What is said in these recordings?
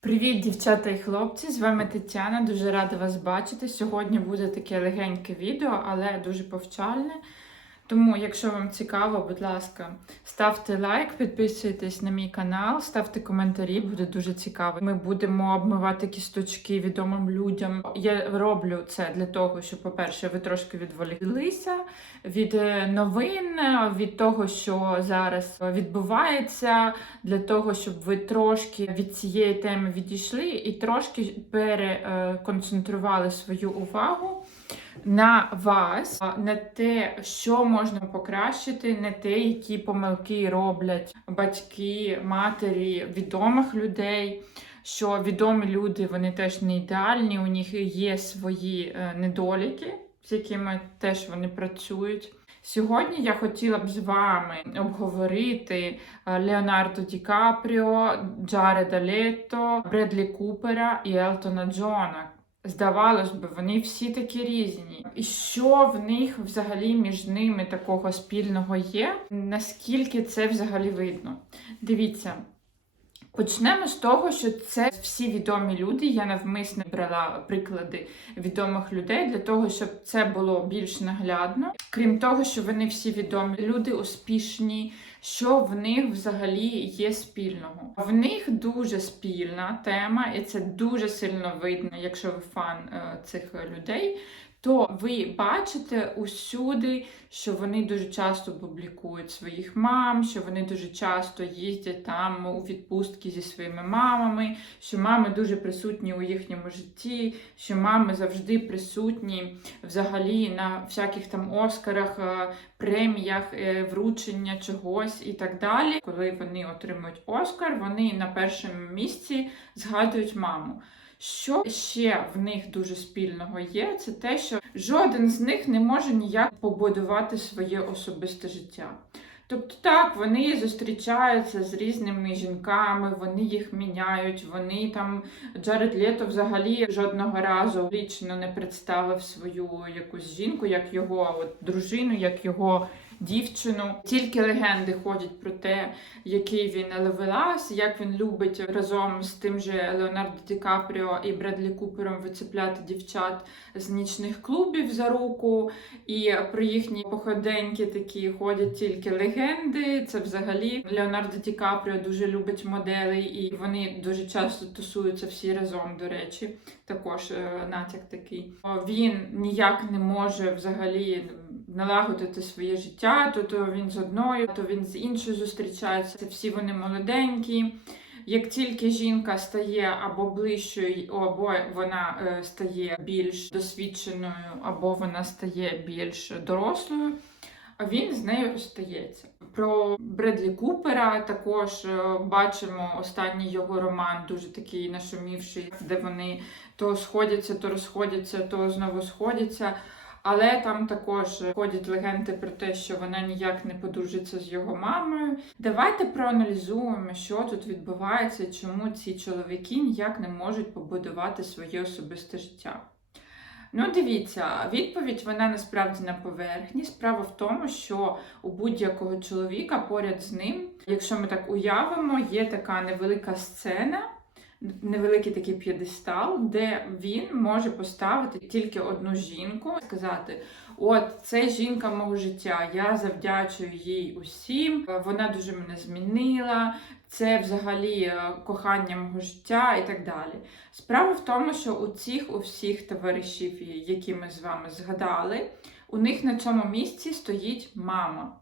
Привіт, дівчата і хлопці! З вами Тетяна. Дуже рада вас бачити. Сьогодні буде таке легеньке відео, але дуже повчальне. Тому, якщо вам цікаво, будь ласка, ставте лайк, підписуйтесь на мій канал, ставте коментарі, буде дуже цікаво. Ми будемо обмивати кісточки відомим людям. Я роблю це для того, щоб, по-перше, ви трошки відволіклися від е, новин, е, від того, що зараз відбувається, для того, щоб ви трошки від цієї теми відійшли і трошки переконцентрували свою увагу на вас, на те, що можна покращити, не те, які помилки роблять батьки, матері відомих людей. Що відомі люди вони теж не ідеальні, у них є свої е, недоліки, з якими теж вони працюють. Сьогодні я хотіла б з вами обговорити е, Леонардо Ді Капріо, Джареда Лето, Бредлі Купера і Елтона Джона. Здавалось би, вони всі такі різні. І що в них взагалі між ними такого спільного є? Наскільки це взагалі видно? Дивіться. Почнемо з того, що це всі відомі люди. Я навмисно брала приклади відомих людей для того, щоб це було більш наглядно. Крім того, що вони всі відомі, люди успішні, що в них взагалі є спільного. В них дуже спільна тема, і це дуже сильно видно, якщо ви фан е, цих людей. То ви бачите усюди, що вони дуже часто публікують своїх мам, що вони дуже часто їздять там у відпустки зі своїми мамами, що мами дуже присутні у їхньому житті, що мами завжди присутні взагалі на всяких там оскарах, е, преміях, е, вручення чогось і так далі. Коли вони отримують Оскар, вони на першому місці згадують маму. Що ще в них дуже спільного є, це те, що жоден з них не може ніяк побудувати своє особисте життя. Тобто так, вони зустрічаються з різними жінками, вони їх міняють, вони там Джаред Лето взагалі жодного разу лічно не представив свою якусь жінку, як його от, дружину, як його дівчину. Тільки легенди ходять про те, який він левелас, як він любить разом з тим же Леонардо Ді Капріо і Бредлі Купером вицепляти дівчат з нічних клубів за руку. І про їхні походеньки такі ходять тільки легенди. Це взагалі Леонардо Ді Капріо дуже любить моделей, і вони дуже часто тусуються всі разом, до речі. Також е, натяк такий. Він ніяк не може взагалі налагодити своє життя. То, то він з одною, то він з іншою зустрічається. Всі вони молоденькі. Як тільки жінка стає або ближчою, або вона е, стає більш досвідченою, або вона стає більш дорослою, він з нею остається. Про Бредлі Купера також е, бачимо останній його роман, дуже такий нашумівший, де вони то сходяться, то розходяться, то знову сходяться. Але там також ходять легенди про те, що вона ніяк не подружиться з його мамою. Давайте проаналізуємо, що тут відбувається, чому ці чоловіки ніяк не можуть побудувати своє особисте життя. Ну, дивіться, відповідь вона насправді на поверхні. Справа в тому, що у будь-якого чоловіка поряд з ним, якщо ми так уявимо, є така невелика сцена невеликий такий п'єдестал, де він може поставити тільки одну жінку, сказати: От це жінка мого життя, я завдячую їй усім, вона дуже мене змінила. Це взагалі е, кохання мого життя і так далі. Справа в тому, що у цих у всіх товаришів, які ми з вами згадали, у них на цьому місці стоїть мама.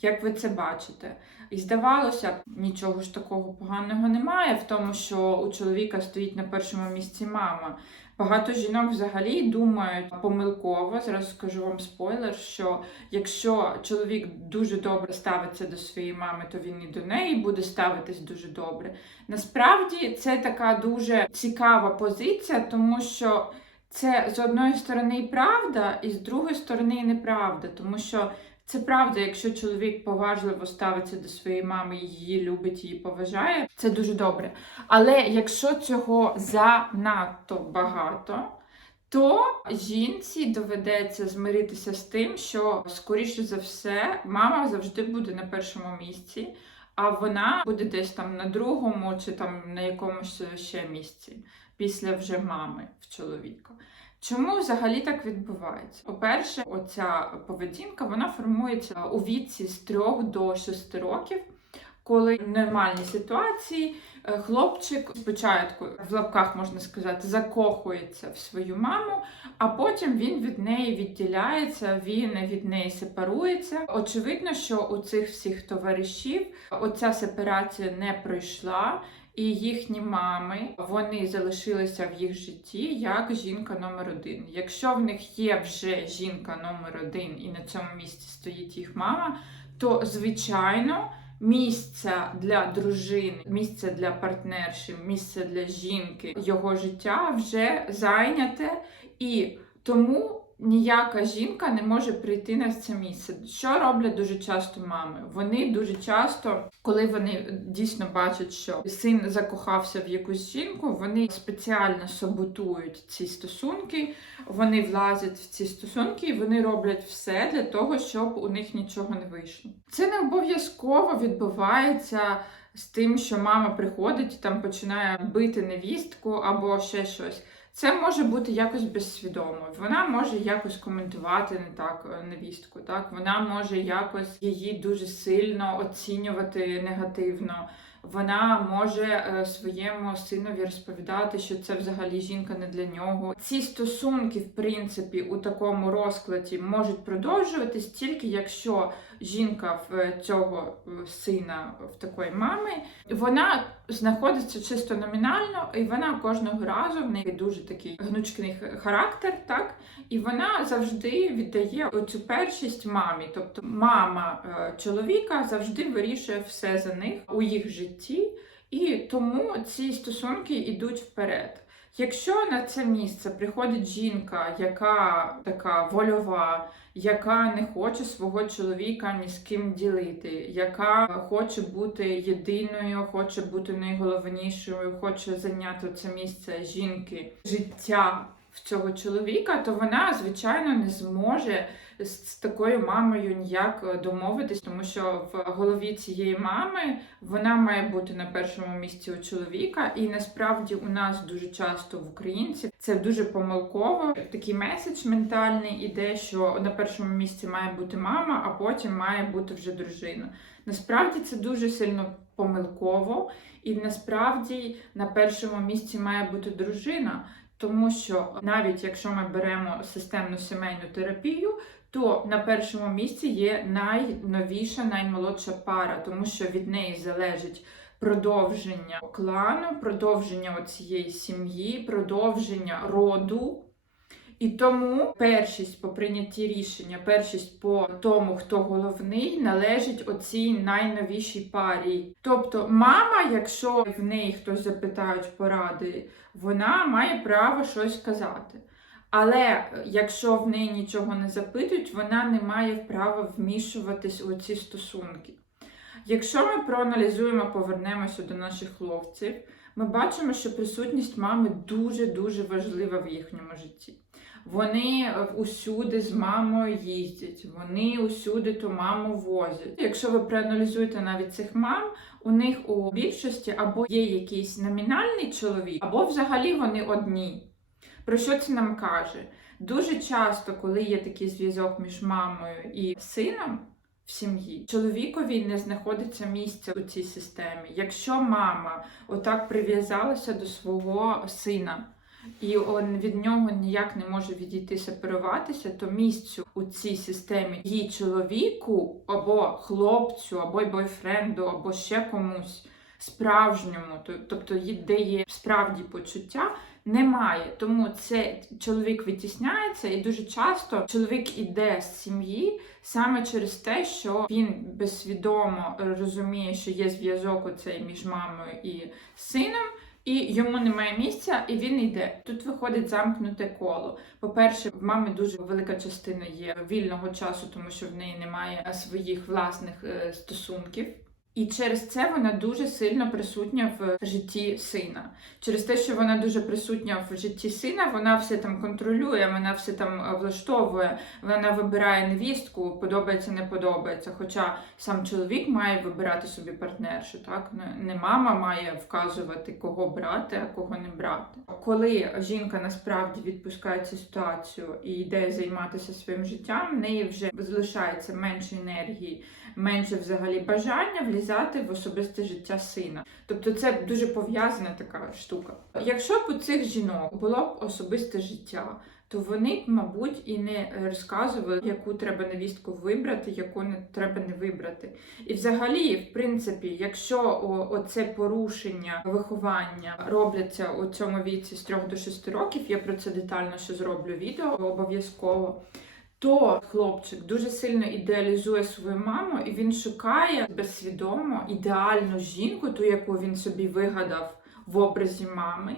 Як ви це бачите? І здавалося, нічого ж такого поганого немає в тому, що у чоловіка стоїть на першому місці мама. Багато жінок взагалі думають помилково, зараз скажу вам спойлер, що якщо чоловік дуже добре ставиться до своєї мами, то він і до неї буде ставитись дуже добре. Насправді це така дуже цікава позиція, тому що це з одної сторони правда, і з другої сторони неправда, тому що. Це правда, якщо чоловік поважливо ставиться до своєї мами, її любить, її поважає, це дуже добре. Але якщо цього занадто багато, то жінці доведеться змиритися з тим, що, скоріше за все, мама завжди буде на першому місці. а вона буде десь там на другому чи там на якомусь ще місці після вже мами в чоловіка. Чому взагалі так відбувається? По-перше, оця поведінка вона формується у віці з 3 до 6 років, коли в нормальній ситуації е, хлопчик спочатку в лапках можна сказати закохується в свою маму, а потім він від неї відділяється, він від неї сепарується. Очевидно, що у цих всіх товаришів оця сепарація не пройшла. І їхні мами вони залишилися в їх житті як жінка номер один. Якщо в них є вже жінка номер один і на цьому місці стоїть їх мама, то звичайно місця для дружини, місце для партнерші, місце для жінки, його життя вже зайняте, і тому ніяка жінка не може прийти на це місце. Що роблять дуже часто мами? Вони дуже часто, коли вони дійсно бачать, що син закохався в якусь жінку, вони спеціально саботують ці стосунки, вони влазять в ці стосунки і вони роблять все для того, щоб у них нічого не вийшло. Це не обов'язково відбувається. З тим, що мама приходить і там починає бити невістку або ще щось. Це може бути якось безсвідомо. Вона може якось коментувати не так е, невістку. Так вона може якось її дуже сильно оцінювати негативно. Вона може е, своєму синові розповідати, що це взагалі жінка не для нього. Ці стосунки, в принципі, у такому розкладі можуть продовжуватись тільки якщо жінка в цього сина, в такої мами, вона знаходиться чисто номінально, і вона кожного разу в неї дуже такий гнучкий характер, так і вона завжди віддає оцю першість мамі. Тобто мама е, чоловіка завжди вирішує все за них у їх житті, і тому ці стосунки йдуть вперед. Якщо на це місце приходить жінка, яка така вольова, яка не хоче свого чоловіка ні з ким ділити, яка хоче бути єдиною, хоче бути найголовнішою, хоче зайняти це місце жінки, життя в цього чоловіка, то вона, звичайно, не зможе з такою мамою ніяк е, домовитись, тому що в голові цієї мами вона має бути на першому місці у чоловіка, і насправді у нас дуже часто в українців це дуже помилково. Такий меседж ментальний іде, що на першому місці має бути мама, а потім має бути вже дружина. Насправді це дуже сильно помилково, і насправді на першому місці має бути дружина. Тому що навіть якщо ми беремо системну сімейну терапію, то на першому місці є найновіша, наймолодша пара, тому що від неї залежить продовження клану, продовження цієї сім'ї, продовження роду. І тому першість по прийнятті рішення, першість по тому, хто головний, належить оцій найновішій парі. Тобто, мама, якщо в неї хтось запитають поради, вона має право щось казати. Але якщо в неї нічого не запитують, вона не має права вмішуватись у ці стосунки. Якщо ми проаналізуємо, повернемося до наших хлопців, ми бачимо, що присутність мами дуже-дуже важлива в їхньому житті. Вони усюди з мамою їздять, вони усюди ту маму возять. Якщо ви проаналізуєте навіть цих мам, у них у більшості або є якийсь номінальний чоловік, або взагалі вони одні. Про що це нам каже? Дуже часто, коли є такий зв'язок між мамою і сином в сім'ї, чоловікові не знаходиться місця у цій системі. Якщо мама отак прив'язалася до свого сина, і он від нього ніяк не може відійти сепаруватися, то місцю у цій системі їй чоловіку або хлопцю, або й бойфренду, або ще комусь справжньому, тобто де є справді почуття. Немає, тому це чоловік витісняється, і дуже часто чоловік іде з сім'ї саме через те, що він безсвідомо розуміє, що є зв'язок оцей між мамою і сином, і йому немає місця, і він йде. Тут виходить замкнуте коло. По-перше, в мами дуже велика частина є вільного часу, тому що в неї немає своїх власних е, стосунків. І через це вона дуже сильно присутня в житті сина. Через те, що вона дуже присутня в житті сина, вона все там контролює, вона все там е, влаштовує, вона вибирає невістку, подобається, не подобається. Хоча сам чоловік має вибирати собі партнершу, так Не- не мама має вказувати, кого брати, а кого не брати. Коли жінка насправді відпускає цю ситуацію і йде займатися своїм життям, в неї вже залишається менше енергії менше взагалі бажання влізати в особисте життя сина. Тобто це дуже пов'язана така штука. Якщо б у цих жінок було б особисте життя, то вони б, мабуть, і не розказували, яку треба невістку вибрати, яку не треба не вибрати. І взагалі, в принципі, якщо оце порушення виховання робляться у цьому віці з 3 до 6 років, я про це детально ще зроблю відео обов'язково то хлопчик дуже сильно ідеалізує свою маму, і він шукає безсвідомо ідеальну жінку, ту, яку він собі вигадав в образі мами.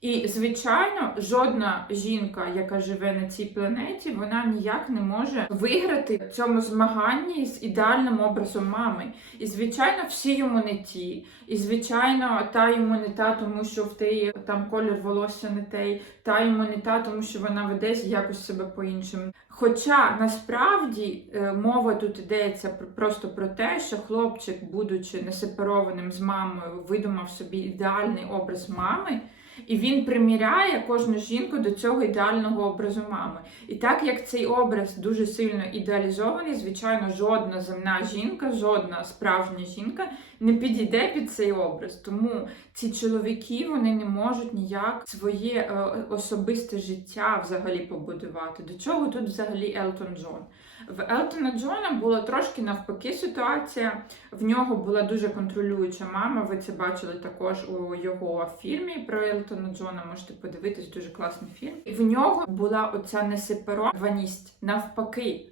І, звичайно, жодна жінка, яка живе на цій планеті, вона ніяк не може виграти в цьому змаганні з ідеальним образом мами. І, звичайно, всі йому не ті. І, звичайно, та йому не та, тому що в теї там колір волосся не той, та йому не та, тому що вона веде якось себе по-іншому. Хоча насправді е, мова тут йдеться про- просто про те, що хлопчик, будучи несепарованим з мамою, видумав собі ідеальний образ мами. І він приміряє кожну жінку до цього ідеального образу мами. І так як цей образ дуже сильно ідеалізований, звичайно, жодна земна жінка, жодна справжня жінка не підійде під цей образ. Тому ці чоловіки вони не можуть ніяк своє е, особисте життя взагалі побудувати. До чого тут взагалі Елтон Джон? В Елтона Джона була трошки навпаки ситуація. В нього була дуже контролююча мама. Ви це бачили також у його фільмі про Елтона Джона. Можете подивитись, дуже класний фільм. І в нього була оця несепарованість навпаки.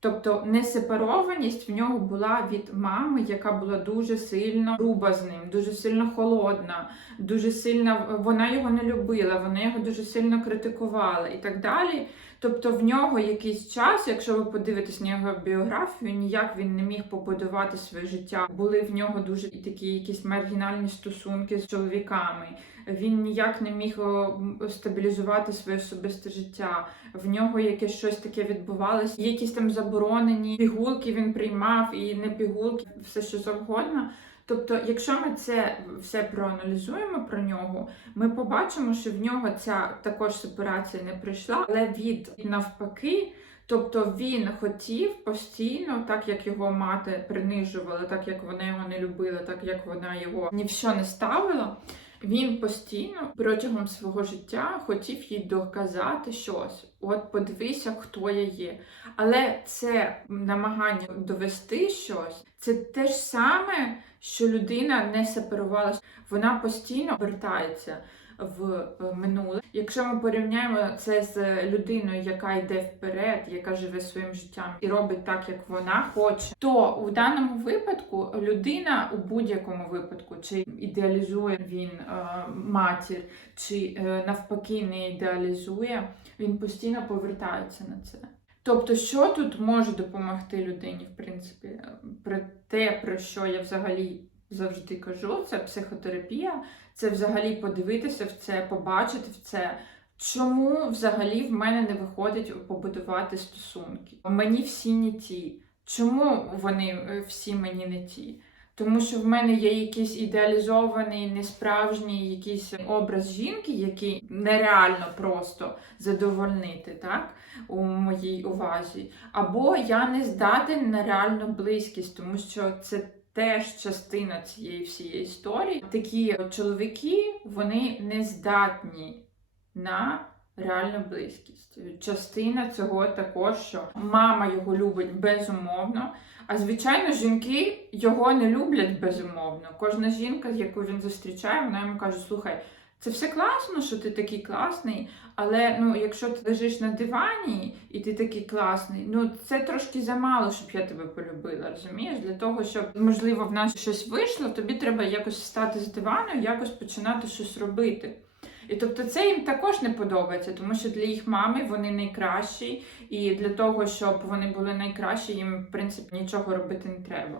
Тобто несепарованість в нього була від мами, яка була дуже сильно груба з ним, дуже сильно холодна, дуже сильно вона його не любила, вона його дуже сильно критикувала і так далі. Тобто в нього якийсь час, якщо ви подивитесь на його біографію, ніяк він не міг побудувати своє життя. Були в нього дуже такі якісь маргінальні стосунки з чоловіками. Він ніяк не міг стабілізувати своє особисте життя. В нього якесь щось таке відбувалося. Якісь там заборонені пігулки він приймав і не пігулки, все що завгодно. Тобто, якщо ми це все проаналізуємо про нього, ми побачимо, що в нього ця також сепарація не прийшла, але від навпаки. Тобто він хотів постійно, так як його мати принижувала, так як вона його не любила, так як вона його ні в що не ставила. Він постійно протягом свого життя хотів їй доказати щось. От подивися, хто я є. Але це намагання довести щось, це те ж саме, що людина не сепарувалася. Вона постійно вертається в е, минуле. Якщо ми порівняємо це з людиною, яка йде вперед, яка живе своїм життям і робить так, як вона хоче, то у даному випадку людина у будь-якому випадку, чи ідеалізує він е, матір, чи е, навпаки не ідеалізує, він постійно повертається на це. Тобто, що тут може допомогти людині, в принципі, про те, про що я взагалі завжди кажу, це психотерапія, це взагалі подивитися в це, побачити в це. Чому взагалі в мене не виходить побудувати стосунки? Мені всі не ті. Чому вони е, всі мені не ті? Тому що в мене є якийсь ідеалізований, несправжній якийсь образ жінки, який нереально просто задовольнити, так? У моїй увазі. Або я не здатен на реальну близькість, тому що це теж частина цієї всієї історії. Такі чоловіки вони не здатні на реальну близькість. Частина цього також, що мама його любить безумовно. А звичайно, жінки його не люблять безумовно. Кожна жінка, яку він зустрічає, вона йому каже: слухай, це все класно, що ти такий класний, але ну, якщо ти лежиш на дивані і ти такий класний, ну це трошки замало, щоб я тебе полюбила. Розумієш? Для того, щоб можливо в нас щось вийшло, тобі треба якось встати з дивану, якось починати щось робити. І тобто це їм також не подобається, тому що для їх мами вони найкращі, і для того, щоб вони були найкращі, їм в принципі нічого робити не треба.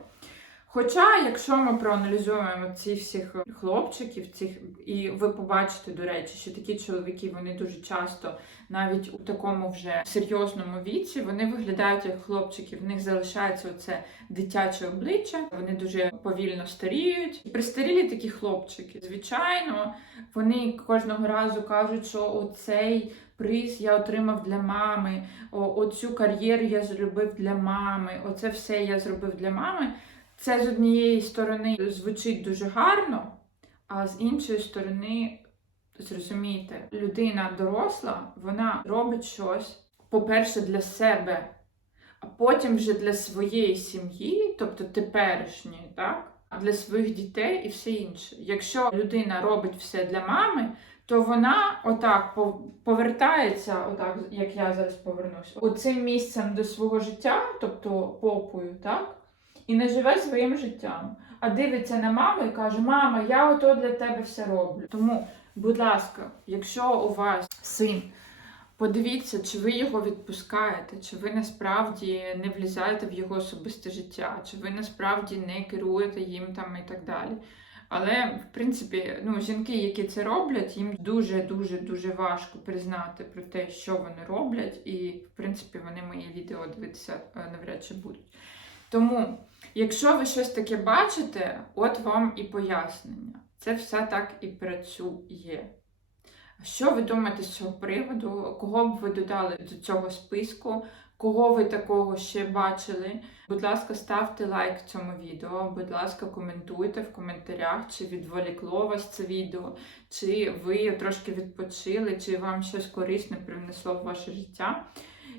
Хоча, якщо ми проаналізуємо ці всіх хлопчиків, цих і ви побачите, до речі, що такі чоловіки вони дуже часто, навіть у такому вже серйозному віці, вони виглядають як хлопчики, в них залишається оце дитяче обличчя, вони дуже повільно старіють. Пристарілі такі хлопчики, звичайно, вони кожного разу кажуть, що оцей приз я отримав для мами, оцю кар'єру я зробив для мами, оце все я зробив для мами. Це з однієї сторони звучить дуже гарно, а з іншої сторони, зрозумійте, людина доросла, вона робить щось, по-перше, для себе, а потім вже для своєї сім'ї, тобто теперішньої, так? Для своїх дітей і все інше. Якщо людина робить все для мами, то вона отак повертається, отак, як я зараз повернусь, оцим місцем до свого життя, тобто попою, так? І не живе своїм життям, а дивиться на маму і каже: Мама, я ото для тебе все роблю. Тому, будь ласка, якщо у вас син, подивіться, чи ви його відпускаєте, чи ви насправді не влізаєте в його особисте життя, чи ви насправді не керуєте їм там і так далі. Але, в принципі, ну, жінки, які це роблять, їм дуже дуже дуже важко признати про те, що вони роблять, і в принципі вони мої відео дивитися е, навряд чи будуть. Тому, якщо ви щось таке бачите, от вам і пояснення. Це все так і працює. Що ви думаєте з цього приводу? Кого б ви додали до цього списку? Кого ви такого ще бачили? Будь ласка, ставте лайк цьому відео. Будь ласка, коментуйте в коментарях, чи відволікло вас це відео, чи ви трошки відпочили, чи вам щось корисне привнесло в ваше життя.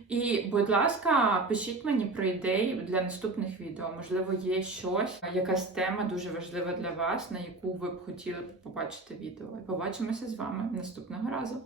І, будь ласка, пишіть мені про ідеї для наступних відео. Можливо, є щось, якась тема дуже важлива для вас, на яку ви б хотіли побачити відео. Побачимося з вами наступного разу.